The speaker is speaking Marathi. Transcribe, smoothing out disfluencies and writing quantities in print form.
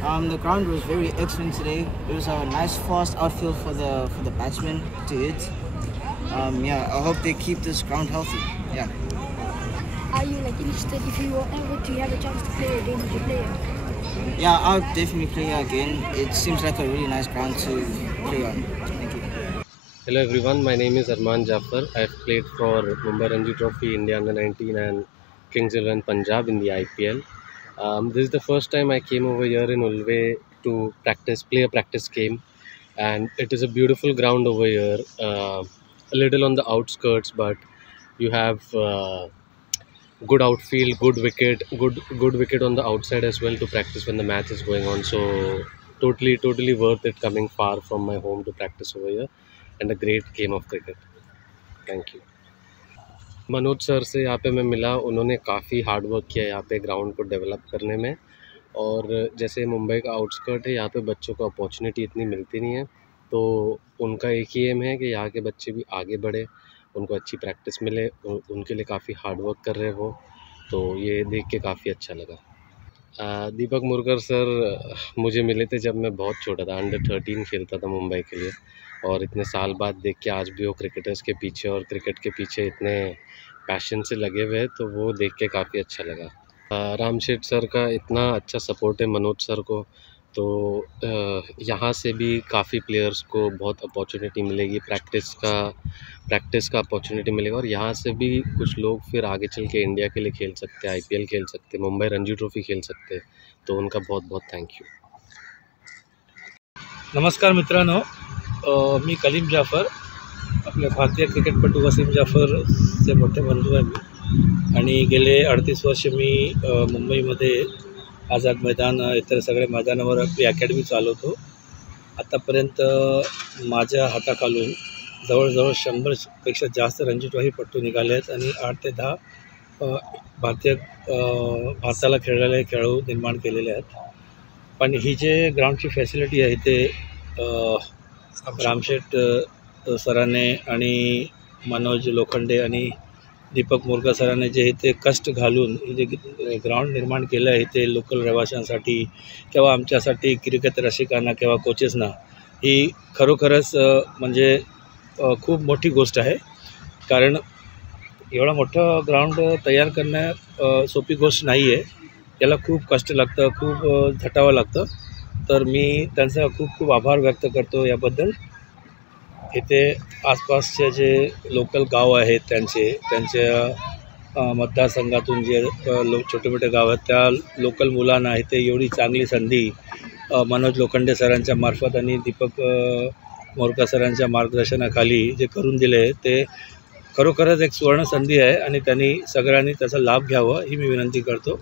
The ground was very excellent today. It was a nice fast outfield for the batsmen to hit. Yeah, I hope they keep this ground healthy. Yeah. Are you interested if you were ever to have a chance to play again? Would you play it? Yeah, I'll definitely play again. It seems like a really nice ground to play on. Thank you. Hello everyone, my name is Arman Jafar. I've played for Mumbai Ranji Trophy, India Under 19 and Kings 11 Punjab in the IPL. This is the first time I came over here in Ulve to play a practice game, and it is a beautiful ground over here. A little on the outskirts, but you have good outfield, good wicket on the outside as well to practice when the match is going on. So totally worth it coming far from my home to practice over here, and a great game of cricket. Thank you. Manoj sir से यहाँ पे मैं मिला, उन्होंने काफ़ी हार्ड वर्क किया यहाँ पे ग्राउंड को डेवलप करने में। और जैसे मुंबई का आउटस्कर्ट है, यहाँ पे बच्चों को अपॉर्चुनिटी इतनी मिलती नहीं है, तो उनका एक ही एम है कि यहाँ के बच्चे भी आगे बढ़े, उनको अच्छी प्रैक्टिस मिले, उनके लिए काफ़ी हार्ड वर्क कर रहे हो, तो ये देख के काफ़ी अच्छा लगा। दीपक मुरकर सर मुझे मिले थे जब मैं बहुत छोटा था, अंडर 13 खेलता था मुंबई के लिए, और इतने साल बाद देख के आज भी वो क्रिकेटर्स के पीछे और क्रिकेट के पीछे इतने पैशन से लगे हुए हैं, तो वो देख के काफ़ी अच्छा लगा। रामशेठ सर का इतना अच्छा सपोर्ट है मनोज सर को, तो यहाँ से भी काफ़ी प्लेयर्स को बहुत अपॉर्चुनिटी मिलेगी, प्रैक्टिस का अपॉर्चुनिटी मिलेगा, और यहाँ से भी कुछ लोग फिर आगे चल के इंडिया के लिए खेल सकते हैं, IPL खेल सकते हैं, मुंबई रणजी ट्रॉफी खेल सकते हैं, तो उनका बहुत बहुत थैंक यू। नमस्कार मित्रांनो, मी कलीम जाफर, आपल्या भारतीय क्रिकेटपटू वसीम जाफरचे मोठे बंधू आहे मी, आणि गेले 38 वर्ष मी मुंबईमध्ये आझाद मैदान इतर सगळ्या मैदानावर आपली अकॅडमी चालवतो। आत्तापर्यंत माझ्या हाताखालून जवळजवळ 100पेक्षा जास्त रणजी ट्रॉफीपटू निघाले आहेत आणि 8 ते 10 भारताला खेळलेले खेळाडू निर्माण केलेले आहेत। पण ही जे ग्राउंडची फॅसिलिटी आहे ते रामशेठ सरांनी आणि मनोज लोखंडे आणि दीपक मुरकर सरांनी जे इथे कष्ट घालून हे जे ग्राउंड निर्माण केलं आहे ते लोकल रहिवाशांसाठी किंवा आमच्यासाठी क्रिकेट रसिकांना किंवा कोचेसना ही खरोखरच म्हणजे खूप मोठी गोष्ट आहे। कारण एवढा मोठा ग्राउंड तयार करणं सोपी गोष्ट नाही आहे, त्याला खूप कष्ट लागतं, खूप झटावं लागतं। तर मी त्यांचा खूप आभार व्यक्त करतो याबद्दल। इथे आसपासचे जे लोकल गाव आहेत त्यांच्या मतदारसंघातून जे छोटे मोठे गाव आहेत त्या लोकल मुलांना इथे एवढी चांगली संधी मनोज लोखंडे सरांच्या मार्फत आणि दीपक मोरकर सरांच्या मार्गदर्शनाखाली जे करून दिले ते खरोखरच एक सुवर्ण संधी आहे आणि त्यांनी सगळ्यांनी त्याचा लाभ घ्यावा ही मी विनंती करतो।